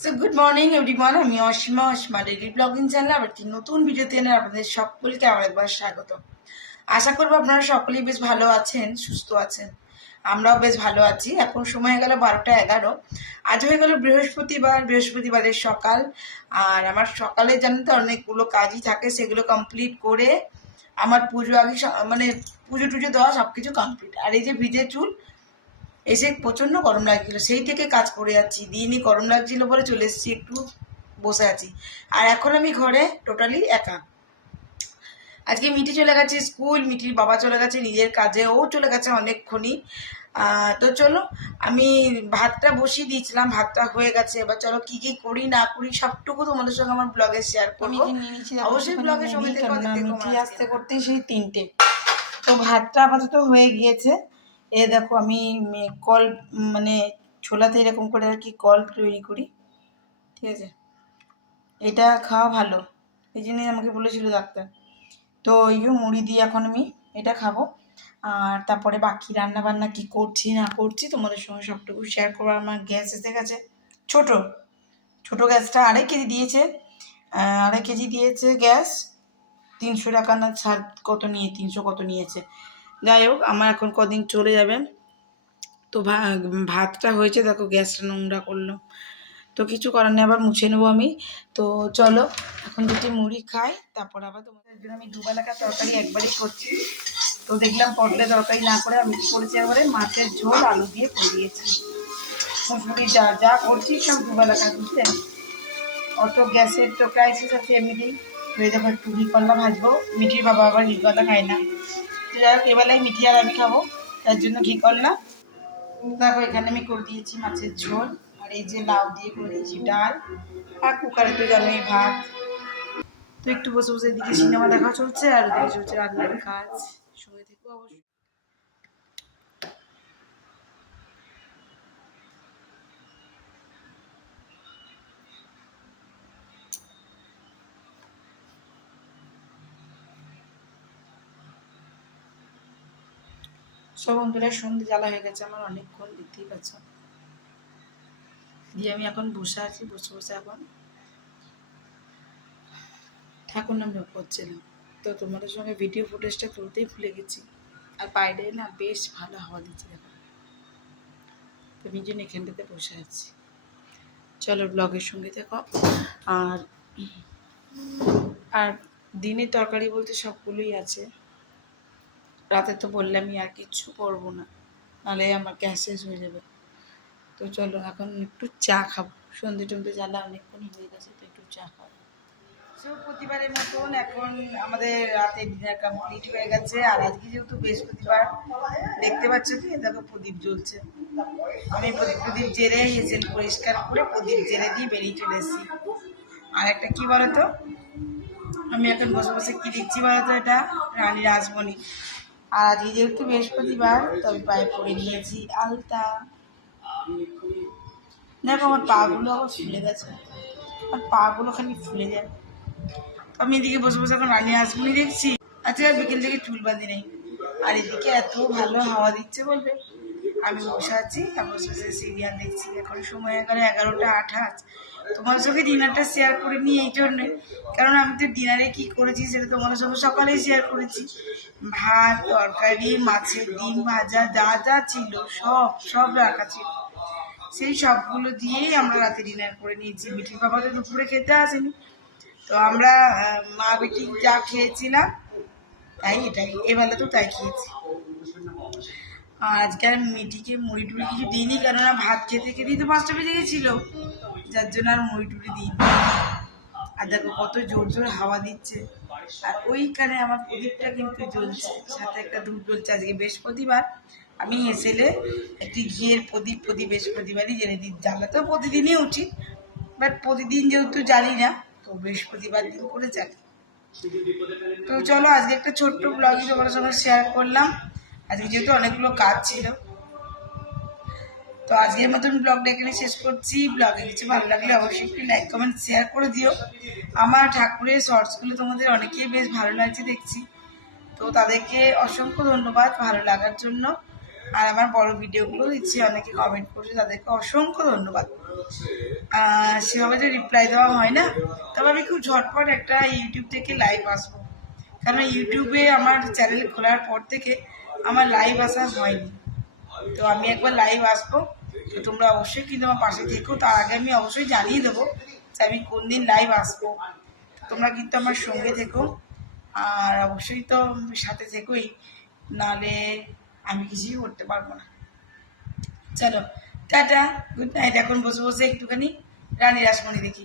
So good morning everyone, আমি Asima daily blogging channel আবার একটি নতুন ভিডিওতে এনে আপনাদের সকলকে আবার একবার স্বাগত। আশা করবো আপনারা সকলেই বেশ ভালো আছেন, সুস্থ আছেন। আমরাও বেশ ভালো আছি। এখন সময় হয়ে গেল 12টা 11। আজ হয়ে গেল বৃহস্পতিবারের সকাল। আর আমার সকালে জানেন তো অনেকগুলো কাজই থাকে, সেগুলো কমপ্লিট করে আমার পুজো আগে মানে পুজো টুজো দেওয়া সব কিছু কমপ্লিট। আর এই যে ভিজে চুল, এসে প্রচণ্ড গরম লাগছিল, সেই থেকে কাজ করে যাচ্ছি। দিনই গরম লাগছিল বলে চলে এসেছি, একটু বসে আছি। আর এখন আমি ঘরে টোটালি একা। আজকে মিটি চলে গেছে স্কুল, মিটির বাবা চলে গেছে নিজের কাজে, ও চলে গেছে অনেকক্ষণই। তো চলো, আমি ভাতটা বসিয়ে দিয়েছিলাম, ভাতটা হয়ে গেছে। এবার চলো কি কি করি না করি সবটুকু তোমাদের সঙ্গে আমার ব্লগে শেয়ার করবো। অবশ্যই ব্লগের সঙ্গে থেকে মিঠি আসতে করতেই সেই 3টে। তো ভাতটা আপাতত হয়ে গিয়েছে। দেখো আমি কল মানে ছোলাতে এরকম করে আর কি কল তৈরি করি, ঠিক আছে? এটা খাওয়া ভালো, এই জন্যই আমাকে বলেছিল ডাক্তার। তো এই মুড়ি দিয়ে এখন আমি এটা খাবো। আর তারপরে বাকি রান্না বান্না কি করছি না করছি তোমাদের সঙ্গে সবটুকু শেয়ার করবো। আমার গ্যাস এসে গেছে, ছোট গ্যাসটা 2.5 কেজি দিয়েছে। 2.5 কেজি দিয়েছে গ্যাস। 300 টাকা না ছাড় কত নিয়ে 300 কত নিয়েছে। যাই হোক, আমার এখন কদিন চলে যাবে। তো ভাতটা হয়েছে, দেখো গ্যাসটা নোংরা করলো, তো কিছু করার নেই, আবার মুছে নেবো আমি। তো চলো এখন দুটি মুড়ি খাই, তারপর আবার তোমাদের জন্য আমি দুবেলাকার তরকারি একবারই করছি। তো দেখলাম পটলের তরকারি না করে আমি কী করেছি, একবারে মাছের ঝোল আলু দিয়ে করে দিয়েছি। মুসুরি যা যা করছি সব দুবেলাকার, বুঝলেন? অত গ্যাসের তো ক্রাইসিস আছে এমনিতেই। তো এই দেখো একটু ঘিকল্লা ভাজবো, মিঠির বাবা আবার ঘিকল্লা খায় না। তো যাই হোক, এবেলায় মিঠি আর আমি খাবো, তার জন্য ঘিকল্লা। দেখো এখানে আমি করে দিয়েছি মাছের ঝোল, আর এই যে লাউ দিয়ে করে দিয়েছি ডাল, আর কুকারে তো জানোই ভাত। তো একটু বসে বসে এদিকে সিনেমা দেখা চলছে আর ওদিকে চলছে রান্নার কাজ। সঙ্গে থেকেও অবশ্যই। সব বন্ধুরা সন্ধে জ্বালা হয়ে গেছে আমার অনেকক্ষণ, দেখতেই পাচ্ছ। দিয়ে আমি এখন বসে আছি, বসে বসে এখন ঠাকুর নাম জপ করছিলাম। তো তোমাদের সঙ্গে ভিডিও ফুটেজটা তুলতেই ভুলে গেছি। আর বাইরে না বেশ ভালো হাওয়া দিচ্ছে, দেখো। তো আমি জন্য এখানটাতে বসে আছি। চলো ব্লগের সঙ্গে দেখো। আর আর দিনের তরকারি বলতে সবগুলোই আছে। রাতে তো বললামই আর কিচ্ছু করবো না, নাহলে আমার গ্যাস শেষ হয়ে যাবে। তো চলো এখন একটু চা খাবো, সন্ধে টন্ধে জ্বালা অনেকক্ষণই হয়ে গেছে, তো একটু চা খাবো। সো প্রতিবারের মতন এখন আমাদের রাতে ডিনার কমপ্লিট হয়ে গেছে। আর আজকে যেহেতু বৃহস্পতিবার, দেখতে পাচ্ছ কি দেখো প্রদীপ জ্বলছে। আমি প্রদীপ জেলে হেসেল পরিষ্কার করে প্রদীপ জেলে দিয়ে বেরিয়ে চলে এসেছি। আর একটা কি বলতো, আমি এখন বসে বসে কি দেখছি বলতো, এটা রানী রাজমণি। আর আজকে যেহেতু বৃহস্পতিবার, তো আমি পায়ে পরে নিয়েছি আলতা। দেখো আমার পাগুলো আবার ফুলে গেছে, আর পাগুলো খালি ফুলে যায়। তো আমি এদিকে বসে বসে এখন রানী রাজমণি দেখছি। আজকে আর বিকেল থেকে চুল বাঁধি নেই। আর এদিকে এত ভালো হাওয়া দিচ্ছে বলবে। আমি বসে আছি আর বসে বসে সিরিয়াল দেখছি। এখন সময় হয়ে গেল 11টা 28। তোমার সঙ্গে ডিনারটা শেয়ার করে নিই এই জন্যে, কারণ আমি তো ডিনারে কি করেছি সেটা তোমার সঙ্গে সকালেই শেয়ার করেছি। ভাত, তরকারি, মাছের ডিম ভাজা, যা যা ছিল সব সব রাখা ছিল। সেই সবগুলো দিয়েই আমরা রাতে ডিনার করে নিয়েছি। মিঠির বাবা তো দুপুরে খেতে আসেনি, তো আমরা মা বেটি যা খেয়েছিলাম তাই এটাই, এবেলা তো তাই খেয়েছি। আর আজকে আর মিটিকে মুড়ি টুড়ি কিছু দিইনি, কেননা ভাত খেতে খেতেই তো 5টা বেজে গেছিল, যার জন্য আর মুড়ি টুড়ি দিইনি। আর দেখো কত জোর জোর হাওয়া দিচ্ছে, আর ওইখানে আমার প্রদীপটা কিন্তু জ্বলছে, সাথে একটা ধূপ জ্বলছে। আজকে বৃহস্পতিবার, আমি হেসেলে একটি ঘিয়ের প্রদীপ বৃহস্পতিবারই জেনে দিই। জ্বালা তো প্রতিদিনই উচিত, বাট প্রতিদিন যেহেতু জ্বালি না, তো বৃহস্পতিবার দিন করে জ্বালি। তো চলো আজকে একটা ছোট্ট ব্লগই তোমার সঙ্গে শেয়ার করলাম। আজকে যেহেতু অনেকগুলো কাজ ছিল, তো আজকের মতন ব্লগটা এখানে শেষ করছি। ব্লগে কিছু ভালো লাগলে অবশ্যই একটু লাইক কমেন্ট শেয়ার করে দিও। আমার ঠাকুরের শর্টসগুলো তোমাদের অনেকেই বেশ ভালো লাগছে দেখছি, তো তাদেরকে অসংখ্য ধন্যবাদ ভালো লাগার জন্য। আর আমার বড় ভিডিওগুলো দিচ্ছি, অনেকে কমেন্ট করছে, তাদেরকে অসংখ্য ধন্যবাদ। সেভাবে তো রিপ্লাই দেওয়া হয় না, তবে আমি খুব ঝটপট একটা ইউটিউব থেকে লাইভ আসবো, কারণ ইউটিউবে আমার চ্যানেল খোলার পর থেকে আমার লাইভ আসা হয়নি। তো আমি একবার লাইভ আসবো, তো তোমরা অবশ্যই কিন্তু আমার পাশে থেকো। তার আগে আমি অবশ্যই জানিয়ে দেবো যে আমি কোন দিন লাইভ আসবো, তোমরা কিন্তু আমার সঙ্গে থেকো, আর অবশ্যই তো সাথে থেকোই, নাহলে আমি কিছুই করতে পারবো না। চলো টাটা, গুড নাইট। এখন বসে বসে একটুখানি রানী রাসমণি দেখি।